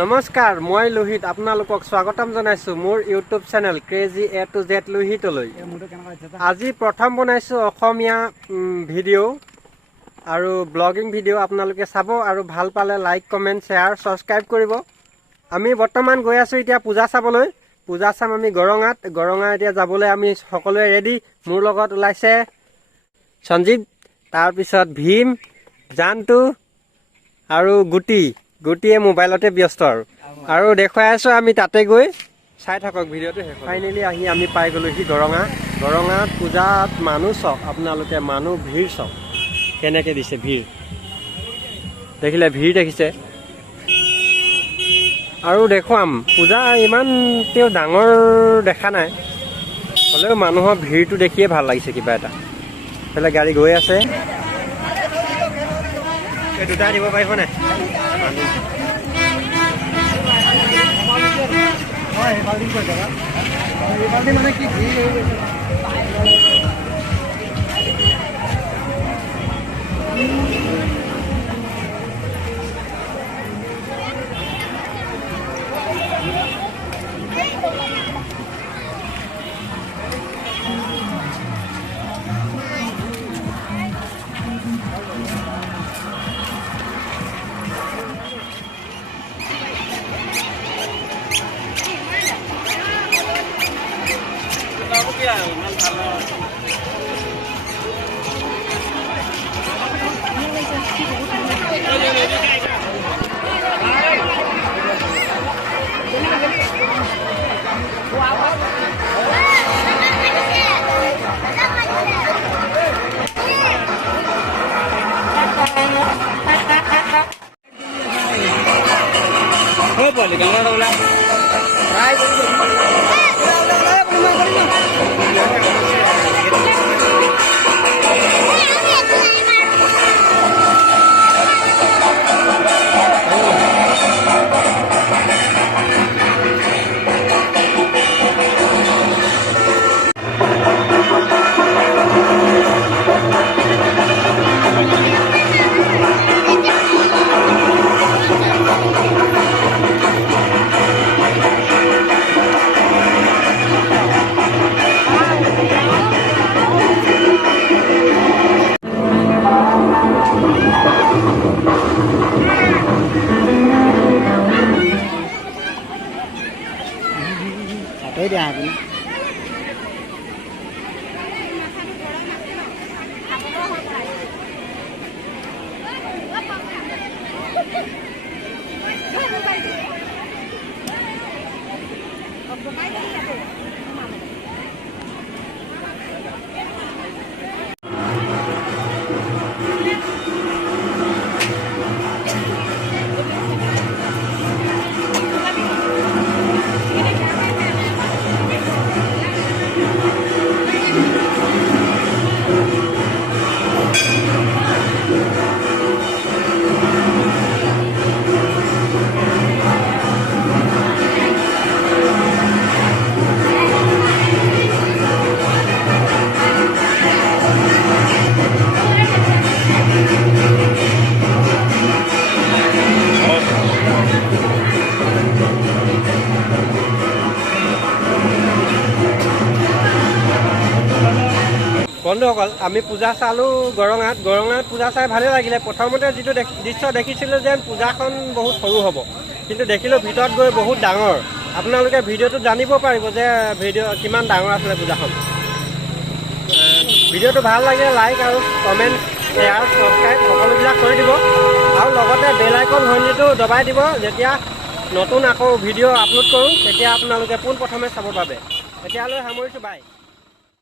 নমস্কাৰ, মই লোহিত আপোনালোকক স্বাগতম জনাইছোঁ মোৰ YouTube channel crazy A to Z লোহিতলৈ। আজি প্ৰথম বনাইছোঁ অসমীয়া ভিডিঅ' আৰু ব্লগিং ভিডিঅ' আপোনালোকে চাব আৰু ভাল পালে লাইক কমেণ্ট শ্বেয়াৰ ছাবস্ক্ৰাইব কৰিব। আমি বৰ্তমান গৈ আছোঁ এতিয়া পূজা চাবলৈ। পূজা চাম আমি গৰঙাত এতিয়া যাবলৈ আমি সকলোৱে ৰেডি। মোৰ লগত ওলাইছে সঞ্জীৱ, তাৰপিছত ভীম, জানটো আৰু গুটিয়ে মোবাইলতে ব্যস্ত আৰু দেখুৱাই আছোঁ আমি তাতে গৈ চাই থাকক ভিডিঅ'টো। ফাইনেলি আহি আমি পাই গ'লোহি গৰঙাত পূজাত মানুহ চাওক আপোনালোকে, মানুহ ভিৰ চাওক কেনেকৈ দিছে ভিৰ, দেখিলে ভিৰ দেখিছে। আৰু দেখুৱাম পূজা ইমান তেওঁ ডাঙৰ দেখা নাই, হ'লেও মানুহৰ ভিৰটো দেখিয়ে ভাল লাগিছে কিবা এটা। এইফালে গাড়ী গৈ আছে, দুটা দিব পাৰিব নাই? মানে কি dia aku. বন্ধুসকল, আমি পূজা চালোঁ গৰঙাত পূজা চাই ভালে লাগিলে। প্ৰথমতে যিটো দৃশ্য দেখিছিলোঁ যেন পূজাখন বহুত সৰু হ'ব, কিন্তু দেখিলোঁ ভিতৰত গৈ বহুত ডাঙৰ। আপোনালোকে ভিডিঅ'টো জানিব পাৰিব যে কিমান ডাঙৰ আছিলে পূজাখন। ভিডিঅ'টো ভাল লাগে লাইক আৰু কমেণ্ট শ্বেয়াৰ ছাবস্ক্ৰাইব সকলোবিলাক কৰি দিব আৰু লগতে বেল আইকন ঘণ্টিটো দবাই দিব। যেতিয়া নতুন আকৌ ভিডিঅ' আপলোড কৰোঁ তেতিয়া আপোনালোকে পোনপ্ৰথমে চাব পাবে। এতিয়ালৈ সামৰিছোঁ, বাই।